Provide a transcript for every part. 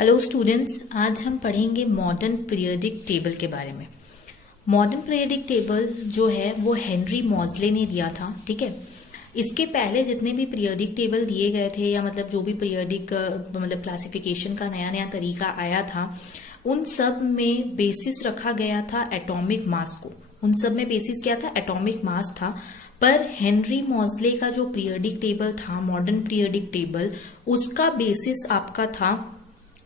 Hello students, आज हम पढ़ेंगे मॉडर्न पीरियोडिक टेबल के बारे में। मॉडर्न पीरियोडिक टेबल जो है वो हेनरी मॉजले ने दिया था। ठीक है, इसके पहले जितने भी पीरियोडिक टेबल दिए गए थे या मतलब जो भी पीरियोडिक मतलब क्लासिफिकेशन का नया नया तरीका आया था, उन सब में बेसिस रखा गया था एटॉमिक मास को। उन सब में बेसिस क्या था? एटॉमिक मास था। पर हेनरी मॉजले का जो पीरियोडिक टेबल था, मॉडर्न पीरियोडिक टेबल, उसका बेसिस आपका था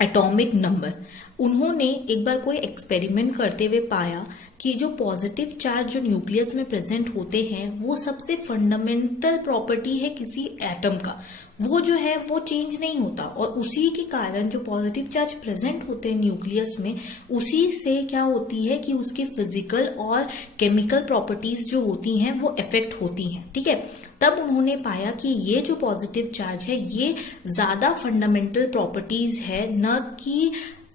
एटॉमिक नंबर। उन्होंने एक बार कोई एक्सपेरिमेंट करते हुए पाया कि जो पॉजिटिव चार्ज जो न्यूक्लियस में प्रेजेंट होते हैं वो सबसे फंडामेंटल प्रॉपर्टी है किसी एटम का, वो जो है वो चेंज नहीं होता। और उसी के कारण जो पॉजिटिव चार्ज प्रेजेंट होते हैं न्यूक्लियस में, उसी से क्या होती है कि उसके फिजिकल और केमिकल प्रॉपर्टीज जो होती हैं वो इफेक्ट होती हैं। ठीक है, तब उन्होंने पाया कि ये जो पॉजिटिव चार्ज है ये ज्यादा फंडामेंटल प्रॉपर्टीज है, न कि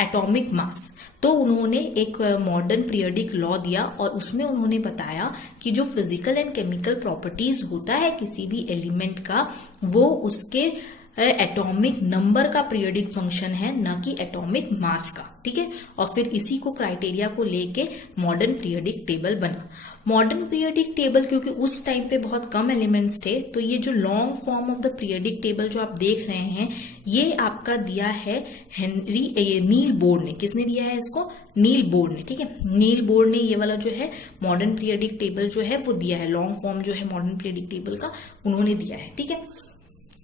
एटॉमिक मास। तो उन्होंने एक मॉडर्न पीरियोडिक लॉ दिया और उसमें उन्होंने बताया कि जो फिजिकल एंड केमिकल प्रॉपर्टीज होता है किसी भी एलिमेंट का, वो उसके एटॉमिक नंबर का पीरियोडिक फंक्शन है, न कि एटॉमिक मास का। ठीक है, और फिर इसी को क्राइटेरिया को लेके मॉडर्न पीरियोडिक टेबल बना। मॉडर्न पीरियोडिक टेबल क्योंकि उस टाइम पे बहुत कम एलिमेंट्स थे, तो ये जो long form of the periodic table जो आप देख रहे हैं, ये आपका दिया है नील बोर ने। किसने दिया है इसको? नील बोर ने। ठीक है, नील बोर ने ये वाला जो है मॉडर्न पीरियोडिक टेबल जो है वो दिया है, लॉन्ग फॉर्म जो है मॉडर्न पीरियोडिक टेबल का उन्होंने दिया है। ठीक है,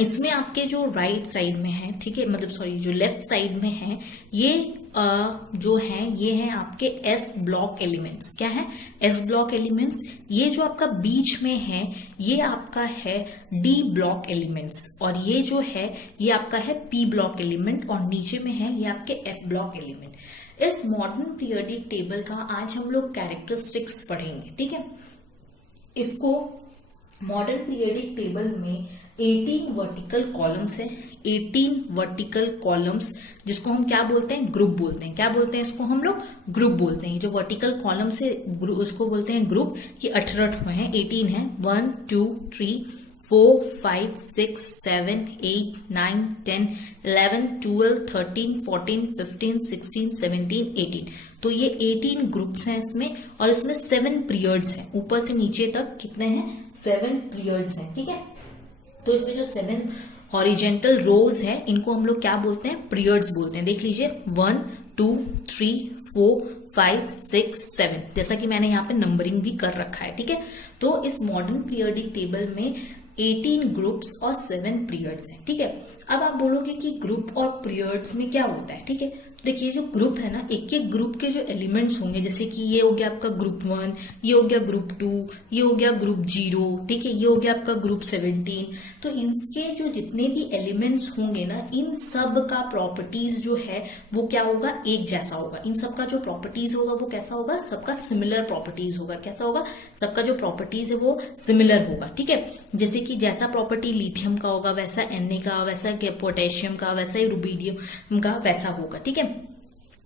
इसमें आपके जो राइट साइड में है, ठीक है, मतलब सॉरी जो लेफ्ट साइड में है, ये जो है ये है आपके एस ब्लॉक एलिमेंट्स। क्या है? S block elements. ये जो आपका बीच में है ये आपका है डी ब्लॉक एलिमेंट्स, और ये जो है ये आपका है पी ब्लॉक एलिमेंट, और नीचे में है ये आपके एफ ब्लॉक एलिमेंट। इस मॉडर्न पीरियोडिक टेबल का आज हम लोग कैरेक्टरिस्टिक्स पढ़ेंगे। ठीक है, इसको मॉडर्न पीरियोडिक टेबल में 18 वर्टिकल कॉलम्स है। 18 वर्टिकल कॉलम्स, जिसको हम क्या बोलते हैं? ग्रुप बोलते हैं। क्या बोलते हैं इसको? हम लोग ग्रुप बोलते हैं। जो वर्टिकल कॉलम्स है उसको बोलते हैं ग्रुप। ये 18 हैं, 18 है। 1 2 3 4 5 6 7 8 9 10 11 12 13 14 15 16 17 18। तो ये 18 ग्रुप्स हैं इसमें, और इसमें 7 पीरियड्स हैं। ऊपर से नीचे तक कितने हैं? 7 पीरियड्स हैं। ठीक है, तो इसमें जो 7 हॉरिजेंटल रोज है इनको हम लोग क्या बोलते हैं? पीरियड्स बोलते हैं। देख लीजिए 1 2 3 4 5 6 7, जैसा कि मैंने यहाँ पे नंबरिंग भी कर रखा है। ठीक है, तो इस मॉडर्न पीरियोडिक टेबल में 18 ग्रुप्स और 7 पीरियड्स हैं। ठीक है, अब आप बोलोगे कि ग्रुप और पीरियड्स में क्या होता है? ठीक है, देखिए जो ग्रुप है ना, एक एक ग्रुप के जो एलिमेंट्स होंगे, जैसे कि ये हो गया आपका ग्रुप 1, ये हो गया ग्रुप 2, ये हो गया ग्रुप 0, ठीक है, ये हो गया आपका ग्रुप 17। तो इनके जो जितने भी एलिमेंट्स होंगे ना, इन सब का प्रॉपर्टीज जो है वो क्या होगा? एक जैसा होगा। इन सब का जो प्रॉपर्टीज होगा वो कैसा होगा? सबका सिमिलर प्रॉपर्टीज होगा। कैसा होगा? सबका जो प्रॉपर्टीज है वो सिमिलर होगा। ठीक है, जैसे कि जैसा प्रॉपर्टी लिथियम का होगा वैसा Na का, वैसा पोटेशियम का, वैसा ही रुबीडियम का वैसा होगा। ठीक है,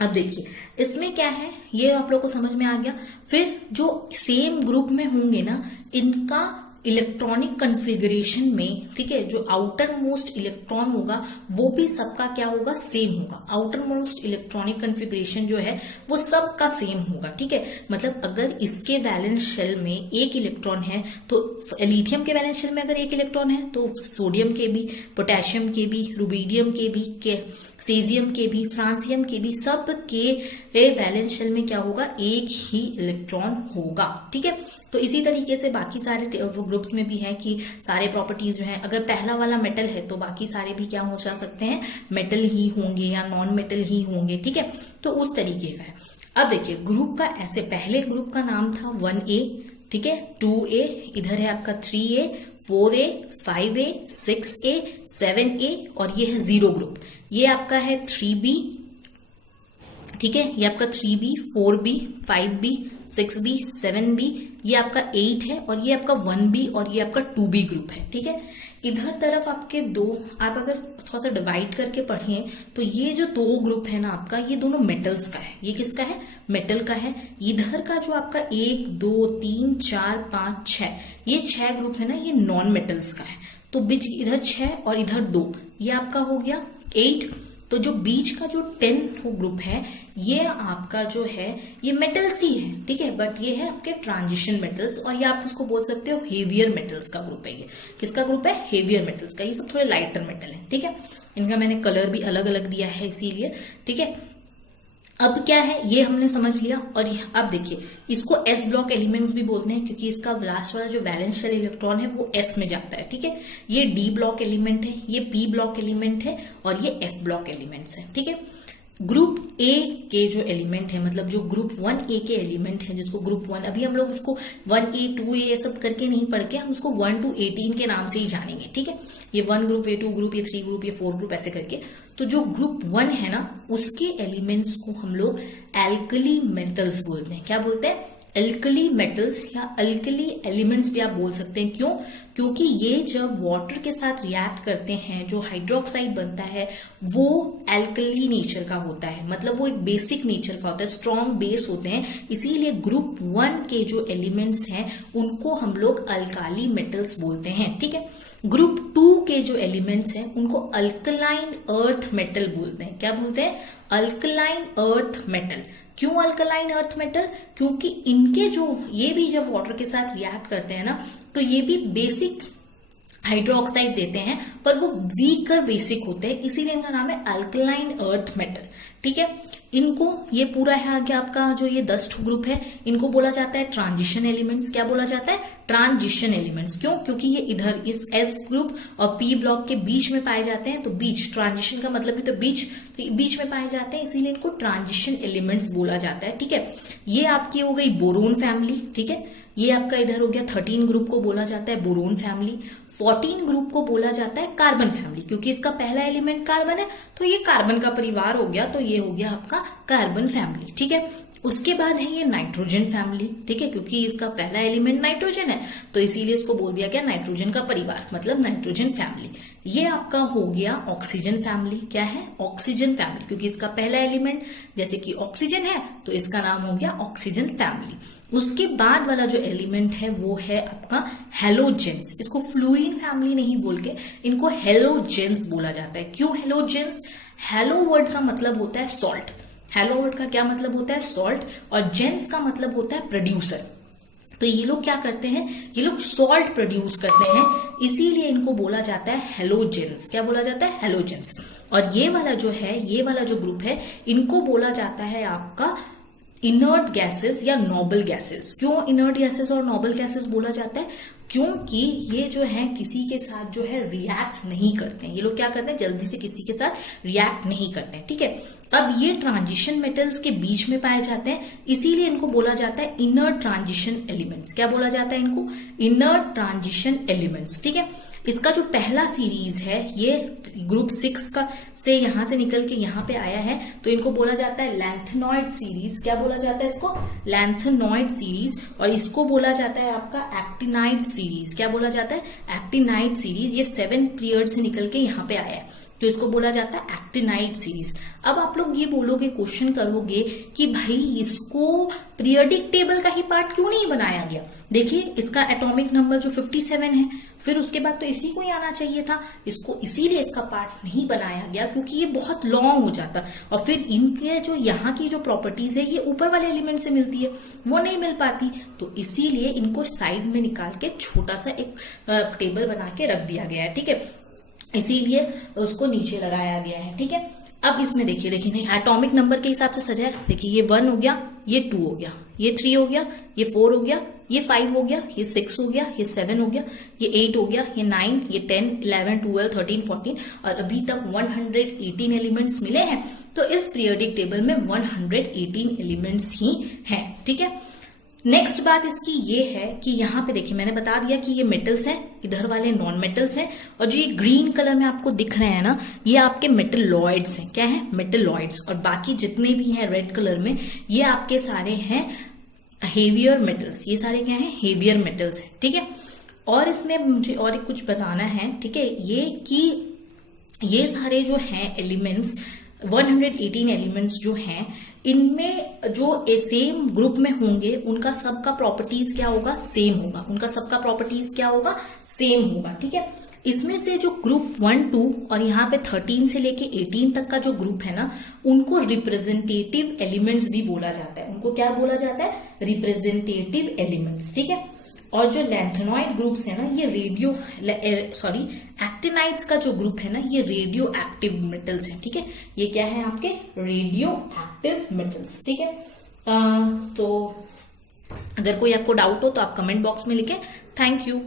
अब देखिए इसमें क्या है, ये आप लोग को समझ में आ गया। फिर जो सेम ग्रुप में होंगे ना, इनका इलेक्ट्रॉनिक कन्फिगरेशन में, ठीक है, जो आउटर मोस्ट इलेक्ट्रॉन होगा वो भी सबका क्या होगा? सेम होगा। आउटर मोस्ट इलेक्ट्रॉनिक कन्फिगरेशन जो है वो सबका सेम होगा। ठीक है, मतलब अगर इसके वैलेंस शेल में एक इलेक्ट्रॉन है, तो लिथियम के वैलेंस शेल में अगर एक इलेक्ट्रॉन है तो सोडियम के भी, पोटेशियम के भी, रुबीडियम के भी, सेजियम के भी, फ्रांसियम के भी, सब के वैलेंस शेल में क्या होगा? एक ही इलेक्ट्रॉन होगा। ठीक है, तो इसी तरीके से बाकी सारे ग्रुप्स में भी है कि सारे प्रॉपर्टीज जो है, अगर पहला वाला मेटल है तो बाकी सारे भी क्या हो जा सकते हैं? मेटल ही होंगे या नॉन मेटल ही होंगे। ठीक है, तो उस तरीके का है। अब देखिए ग्रुप का ऐसे, पहले ग्रुप का नाम था 1A, ठीक है, 2A, इधर है आपका 3A, 4A, 5A, 6A, 7A, और ये है 0 ग्रुप। ये आपका है 3B, ठीक है, ये आपका 3B, 4B, 5B, 6B, 7B, ये आपका 8 है, और ये आपका 1B और ये आपका 2B ग्रुप है। ठीक है, इधर तरफ आपके दो, आप अगर थोड़ा सा डिवाइड करके पढ़िए तो ये जो दो ग्रुप है ना आपका, ये दोनों मेटल्स का है। ये किसका है? मेटल का है। इधर का जो आपका 1 2 3 4 5 6, ये 6 ग्रुप है ना, ये नॉन मेटल्स का है। तो बीच इधर 6 और इधर 2, ये आपका हो गया 8, तो जो बीच का जो 10th ग्रुप है ये आपका जो है ये मेटल्स ही है, ठीक है, बट ये है आपके ट्रांजिशन मेटल्स, और ये आप इसको बोल सकते हो हेवियर मेटल्स का ग्रुप है। ये किसका ग्रुप है? हेवियर मेटल्स का। ये सब थोड़े लाइटर मेटल है, ठीक है। इनका मैंने कलर भी अलग अलग दिया है इसीलिए, ठीक है। अब क्या है ये हमने समझ लिया, और अब देखिए इसको एस ब्लॉक एलिमेंट्स भी बोलते हैं क्योंकि इसका लास्ट वाला जो वैलेंस शेल इलेक्ट्रॉन है वो एस में जाता है, ठीक है। ये डी ब्लॉक एलिमेंट है, ये पी ब्लॉक एलिमेंट है, और ये एफ ब्लॉक एलिमेंट्स है, ठीक है। ग्रुप ए के जो एलिमेंट है, मतलब जो ग्रुप 1A के एलिमेंट है, जिसको ग्रुप 1, अभी हम लोग इसको 1A 2A ये सब करके नहीं पढ़ के, हम उसको 1 to 18 के नाम से ही जानेंगे, ठीक है। ये 1 ग्रुप, ये 2 ग्रुप, ये 3 ग्रुप, ये 4 ग्रुप, ऐसे करके। तो जो ग्रुप 1 है ना उसके एलिमेंट्स को हम लोग एल्कली मेटल्स बोलते हैं। क्या बोलते हैं? एल्कली मेटल्स या अल्कली एलिमेंट्स भी आप बोल सकते हैं। क्यों? क्योंकि ये जब वाटर के साथ रिएक्ट करते हैं, जो हाइड्रोक्साइड बनता है वो एल्कली नेचर का होता है, मतलब वो एक बेसिक नेचर का होता है, स्ट्रॉन्ग बेस होते हैं। इसीलिए ग्रुप 1 के जो एलिमेंट्स हैं उनको हम लोग अल्काली मेटल्स बोलते हैं, ठीक है। ग्रुप 2 के जो एलिमेंट्स हैं उनको अल्कलाइन अर्थ मेटल बोलते हैं। क्या बोलते हैं? Alkaline earth metal. क्यों अल्कलाइन अर्थ मेटल? क्योंकि इनके जो ये भी जब वाटर के साथ रिएक्ट करते हैं ना तो ये भी बेसिक हाइड्रोक्साइड देते हैं, पर वो वीकर बेसिक होते हैं, इसीलिए इनका नाम है अल्कलाइन अर्थ मेटल, ठीक है। इनको ये पूरा है आगे आपका जो ये 10 ग्रुप है, इनको बोला जाता है ट्रांजिशन एलिमेंट्स। क्या बोला जाता है? Transition elements. क्यों? क्योंकि ये इधर इस एस ग्रुप और पी ब्लॉक के बीच में पाए जाते हैं, तो बीच, ट्रांजिशन का मतलब भी तो बीच, तो बीच में पाए जाते हैं, इसीलिए इनको ट्रांजिशन एलिमेंट्स बोला जाता है, ठीक है। ये आपकी हो गई बोरोन फैमिली, ठीक है। ये आपका इधर हो गया 13 ग्रुप को बोला जाता है बोरोन फैमिली। 14 ग्रुप को बोला जाता है कार्बन फैमिली, क्योंकि इसका पहला एलिमेंट कार्बन है तो ये कार्बन का परिवार हो गया, तो ये हो गया आपका कार्बन फैमिली, ठीक है। उसके बाद है ये नाइट्रोजन फैमिली, ठीक है, क्योंकि इसका पहला एलिमेंट नाइट्रोजन है तो इसीलिए इसको बोल दिया गया नाइट्रोजन का परिवार, मतलब नाइट्रोजन फैमिली। ये आपका हो गया ऑक्सीजन फैमिली। क्या है? ऑक्सीजन फैमिली, क्योंकि इसका पहला एलिमेंट जैसे कि ऑक्सीजन है तो इसका नाम हो गया ऑक्सीजन फैमिली। उसके बाद वाला जो एलिमेंट है वो है आपका हेलोजेंस। इसको फ्लोरीन फैमिली नहीं बोल के इनको हेलोजेंस बोला जाता है। क्यों हेलोजेंस? हेलो वर्ड का मतलब होता है सॉल्ट। हेलो वर्ड का क्या मतलब होता है? सॉल्ट, और जेंस का मतलब होता है प्रोड्यूसर। तो ये लोग क्या करते हैं? ये लोग सॉल्ट प्रोड्यूस करते हैं, इसीलिए इनको बोला जाता है हेलोजेंस। क्या बोला जाता है? हेलोजेंस। और ये वाला जो है, ये वाला जो ग्रुप है, इनको बोला जाता है आपका इनर्ट गैसेस या नोबल गैसेस। क्यों इनर्ट गैसेस और नोबल गैसेस बोला जाता है? क्योंकि ये जो है किसी के साथ जो है रिएक्ट नहीं करते हैं। ये लोग क्या करते हैं? जल्दी से किसी के साथ रिएक्ट नहीं करते हैं, ठीक है। अब ये ट्रांजिशन मेटल्स के बीच में पाए जाते हैं, इसीलिए इनको बोला जाता है इनर्ट ट्रांजिशन एलिमेंट्स। क्या बोला जाता है इनको? इनर्ट ट्रांजिशन एलिमेंट्स, ठीक है। इसका जो पहला सीरीज है ये ग्रुप 6 का से यहां से निकल के यहां पे आया है, तो इनको बोला जाता है लैंथेनॉइड सीरीज। क्या बोला जाता है इसको? Lanthanoid series. और इसको बोला जाता है आपका एक्टिनाइड सीरीज। क्या बोला जाता है? Actinide series. ये 7 पीरियड से निकल के यहाँ पे आया है, तो इसको बोला जाता है एक्टिनाइड सीरीज। अब आप लोग ये बोलोगे, क्वेश्चन करोगे कि भाई इसको पीरियोडिक टेबल का ही पार्ट क्यों नहीं बनाया गया? देखिए इसका एटॉमिक नंबर जो 57 है, फिर उसके बाद तो इसी को ही आना चाहिए था। इसको इसीलिए इसका पार्ट नहीं बनाया गया क्योंकि ये बहुत लॉन्ग हो जाता, और फिर इनके जो यहाँ की जो प्रॉपर्टीज है ये ऊपर वाले एलिमेंट से मिलती है, वो नहीं मिल पाती, तो इसीलिए इनको साइड में निकाल के छोटा सा एक टेबल बना के रख दिया गया है, ठीक है। इसीलिए उसको नीचे लगाया गया है, ठीक है। अब इसमें देखिए नहीं एटॉमिक नंबर के हिसाब से सजा है। देखिए ये 1 हो गया, ये 2 हो गया, ये 3 हो गया, ये 4 हो गया, ये 5 हो गया, ये 6 हो गया, ये 7 हो गया, ये 8 हो गया, ये 9, ये 10, 11, 12, 13, 14, और अभी तक 118 एलिमेंट्स मिले हैं। तो इस पीरियोडिक टेबल में 118 एलिमेंट्स ही हैं, ठीक है। नेक्स्ट बात इसकी ये है कि यहाँ पे देखिए मैंने बता दिया कि ये मेटल्स हैं, इधर वाले नॉन मेटल्स हैं, और जो ये ग्रीन कलर में आपको दिख रहे हैं ना, ये आपके मेटलॉइड्स हैं। क्या है? मेटलॉइड्स। और बाकी जितने भी हैं रेड कलर में, ये आपके सारे हैं हेवियर मेटल्स। ये सारे क्या हैं? हेवियर मेटल्स हैं, ठीक है। और इसमें मुझे और कुछ बताना है, ठीक है, ये कि ये सारे जो हैं एलिमेंट्स, 118 एलिमेंट्स जो हैं, इनमें जो सेम ग्रुप में होंगे उनका सबका प्रॉपर्टीज क्या होगा? सेम होगा। उनका सबका प्रॉपर्टीज क्या होगा? सेम होगा, ठीक है। इसमें से जो ग्रुप 1, 2 और यहाँ पे 13 से लेके 18 तक का जो ग्रुप है ना, उनको रिप्रेजेंटेटिव एलिमेंट्स भी बोला जाता है। उनको क्या बोला जाता है? रिप्रेजेंटेटिव एलिमेंट्स, ठीक है। और जो लैंथेनॉइड ग्रुप्स है ना, ये एक्टिनाइड्स का जो ग्रुप है ना, ये रेडियो एक्टिव मेटल्स है, ठीक है। ये क्या है आपके? रेडियो एक्टिव मेटल्स, ठीक है। तो अगर कोई आपको डाउट हो तो आप कमेंट बॉक्स में लिखें। Thank you.